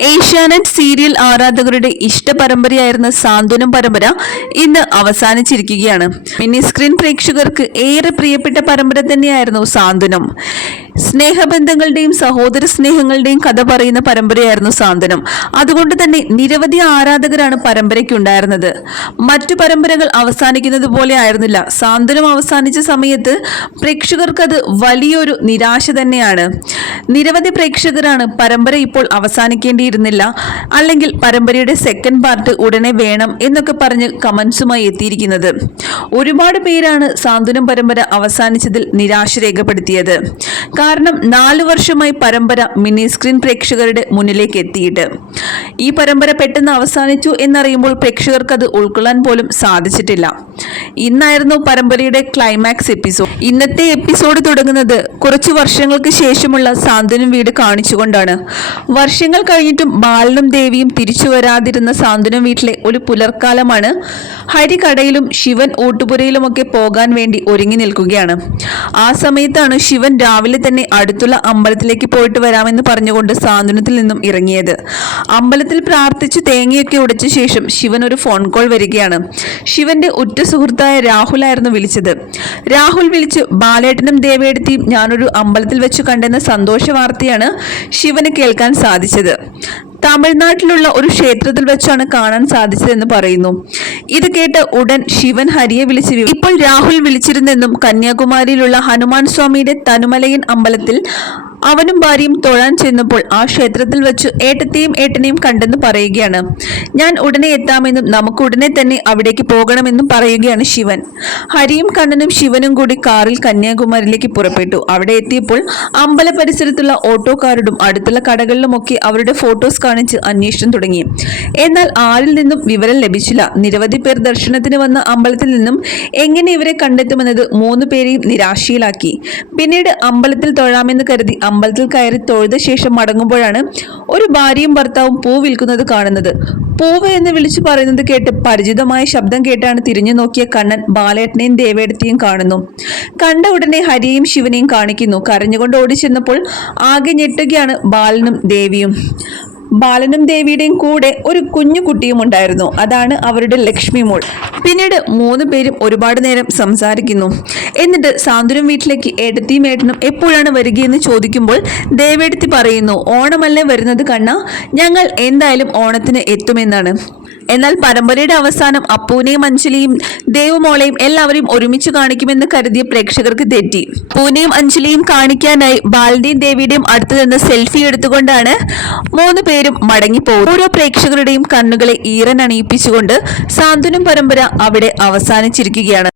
Asianet serial ആരാധകരുടെ ഇഷ്ട പരമ്പരയായിരുന്ന സാന്ത്വനം പരമ്പര ഇന്ന് അവസാനിച്ചിരിക്കുകയാണ്. മിനി സ്ക്രീൻ പ്രേക്ഷകർക്ക് ഏറെ പ്രിയപ്പെട്ട പരമ്പര തന്നെയായിരുന്നു സാന്ത്വനം. സ്നേഹബന്ധങ്ങളുടെയും സഹോദര സ്നേഹങ്ങളുടെയും കഥ പറയുന്ന പരമ്പരയായിരുന്നു സാന്ത്വനം. അതുകൊണ്ട് തന്നെ നിരവധി ആരാധകരാണ് പരമ്പരയ്ക്കുണ്ടായിരുന്നത്. മറ്റു പരമ്പരകൾ അവസാനിക്കുന്നത് പോലെ ആയിരുന്നില്ല. സാന്ത്വനം അവസാനിച്ച സമയത്ത് പ്രേക്ഷകർക്കത് വലിയൊരു നിരാശ തന്നെയാണ്. നിരവധി പ്രേക്ഷകരാണ് പരമ്പര ഇപ്പോൾ അവസാനിക്കേണ്ടിയിരുന്നില്ല. അല്ലെങ്കിൽ പരമ്പരയുടെ സെക്കൻഡ് പാർട്ട് ഉടനെ വേണം എന്നൊക്കെ പറഞ്ഞ് കമൻസുമായി എത്തിയിരിക്കുന്നത്. ഒരുപാട് പേരാണ് സാന്ത്വനം പരമ്പര അവസാനിച്ചതിൽ നിരാശ രേഖപ്പെടുത്തിയത്. കാരണം നാല് വർഷമായി പരമ്പര മിനി സ്ക്രീൻ പ്രേക്ഷകരുടെ മുന്നിലേക്ക് എത്തിയിട്ട്. ഈ പരമ്പര പെട്ടെന്ന് അവസാനിച്ചു എന്നറിയുമ്പോൾ പ്രേക്ഷകർക്ക് അത് ഉൾക്കൊള്ളാൻ പോലും സാധിച്ചിട്ടില്ല. ഇന്നായിരുന്നു പരമ്പരയുടെ ക്ലൈമാക്സ് എപ്പിസോഡ് ഇന്നത്തെ എപ്പിസോഡ് തുടങ്ങുന്നത് കുറച്ചു വർഷങ്ങൾക്ക് ശേഷമുള്ള സാന്ത്വനം വീട് കാണിച്ചുകൊണ്ടാണ്. വർഷങ്ങൾ കഴിഞ്ഞിട്ടും ബാലനും ദേവിയും തിരിച്ചു വരാതിരുന്ന സാന്ത്വനം വീട്ടിലെ ഒരു പുലർക്കാലമാണ് ഹരി കടയിലും ശിവൻ ഊട്ടുപുരയിലുമൊക്കെ പോകാൻ വേണ്ടി ഒരുങ്ങി നിൽക്കുകയാണ്. ആ സമയത്താണ് ശിവൻ രാവിലെ തന്നെ അടുത്തുള്ള അമ്പലത്തിലേക്ക് പോയിട്ട് വരാമെന്ന് പറഞ്ഞുകൊണ്ട് സാന്ത്വനത്തിൽ നിന്നും ഇറങ്ങിയത്. അമ്പലത്തിൽ പ്രാർത്ഥിച്ച് തേങ്ങയൊക്കെ ഉടച്ച ശേഷം ശിവൻ ഒരു ഫോൺ കോൾ വരികയാണ്. ശിവന്റെ ഉറ്റ സുഹൃത്തായ രാഹുലായിരുന്നു വിളിച്ചത്. രാഹുൽ വിളിച്ച് ബാലേട്ടനും ദേവേടത്തിയും ഞാനൊരു അമ്പലത്തിൽ വെച്ച് കണ്ടെന്ന സന്തോഷ വാർത്തയാണ് ശിവന് കേൾക്കാൻ സാധിച്ചത്. തമിഴ്നാട്ടിലുള്ള ഒരു ക്ഷേത്രത്തിൽ വെച്ചാണ് കാണാൻ സാധിച്ചതെന്ന് പറയുന്നു. ഇത് കേട്ട് ഉടൻ ശിവൻ ഹരിയെ വിളിച്ച് ഇപ്പോൾ രാഹുൽ വിളിച്ചിരുന്നെന്നും കന്യാകുമാരിയിലുള്ള ഹനുമാൻ സ്വാമിയുടെ തനുമലയൻ അമ്പലത്തിൽ അവനും ഭാര്യയും തൊഴാൻ ചെന്നപ്പോൾ ആ ക്ഷേത്രത്തിൽ വെച്ച് ഏട്ടത്തെയും ഏട്ടനെയും കണ്ടെന്ന് പറയുകയാണ്. ഞാൻ ഉടനെ എത്താമെന്നും നമുക്ക് ഉടനെ തന്നെ അവിടേക്ക് പോകണമെന്നും പറയുകയാണ് ശിവൻ. ഹരിയും കണ്ണനും ശിവനും കൂടി കാറിൽ കന്യാകുമാരിയിലേക്ക് പുറപ്പെട്ടു. അവിടെ എത്തിയപ്പോൾ അമ്പല പരിസരത്തുള്ള ഓട്ടോക്കാരോടും അടുത്തുള്ള കടകളിലുമൊക്കെ അവരുടെ ഫോട്ടോസ് കാണിച്ച് അന്വേഷണം തുടങ്ങി. എന്നാൽ ആരിൽ നിന്നും വിവരം ലഭിച്ചില്ല. നിരവധി പേർ ദർശനത്തിന് വന്ന അമ്പലത്തിൽ നിന്നും എങ്ങനെ ഇവരെ കണ്ടെത്തുമെന്നത് മൂന്ന് പേരെയും നിരാശയിലാക്കി. പിന്നീട് അമ്പലത്തിൽ തൊഴാമെന്ന് കരുതി അമ്പലത്തിൽ കയറി തൊഴുത ശേഷം മടങ്ങുമ്പോഴാണ് ഒരു ഭാര്യയും ഭർത്താവും പൂ വിൽക്കുന്നത് കാണുന്നത്. പൂവ് എന്ന് വിളിച്ചു പറയുന്നത് കേട്ട് പരിചിതമായ ശബ്ദം കേട്ടാണ് തിരിഞ്ഞു നോക്കിയ കണ്ണൻ ബാലേട്ടനെയും ദേവേടത്തെയും കാണുന്നു. കണ്ട ഉടനെ ഹരിയെയും ശിവനെയും കാണിക്കുന്നു. കരഞ്ഞുകൊണ്ട് ഓടിച്ചെന്നപ്പോൾ ആകെ ഞെട്ടുകയാണ് ബാലനും ദേവിയും. ബാലനും ദേവിയുടെയും കൂടെ ഒരു കുഞ്ഞു കുട്ടിയും ഉണ്ടായിരുന്നു. അതാണ് അവരുടെ ലക്ഷ്മി മോൾ. പിന്നീട് മൂന്ന് പേരും ഒരുപാട് നേരം സംസാരിക്കുന്നു. എന്നിട്ട് സാന്ത്വനം വീട്ടിലേക്ക് ഏട്ടത്തിയും ഏട്ടനും എപ്പോഴാണ് വരികയെന്ന് ചോദിക്കുമ്പോൾ ദേവേടത്തി പറയുന്നു ഓണമല്ലേ വരുന്നത് കണ്ണ? ഞങ്ങൾ എന്തായാലും ഓണത്തിന് എത്തുമെന്നാണ്. എന്നാൽ പരമ്പരയുടെ അവസാനം അപ്പൂനെയും അഞ്ജലിയും ദേവുമോളെയും എല്ലാവരെയും ഒരുമിച്ച് കാണിക്കുമെന്ന് കരുതിയ പ്രേക്ഷകർക്ക് തെറ്റി. പൂനെയും അഞ്ജലിയും കാണിക്കാനായി ബാലിന്റെയും ദേവിയുടെയും അടുത്ത് നിന്ന് സെൽഫി എടുത്തുകൊണ്ടാണ് മൂന്ന് പേരും മടങ്ങിപ്പോകും ഓരോ പ്രേക്ഷകരുടെയും കണ്ണുകളെ ഈറൻ അണിയിപ്പിച്ചുകൊണ്ട് സാന്ത്വനം പരമ്പര അവിടെ അവസാനിച്ചിരിക്കുകയാണ്.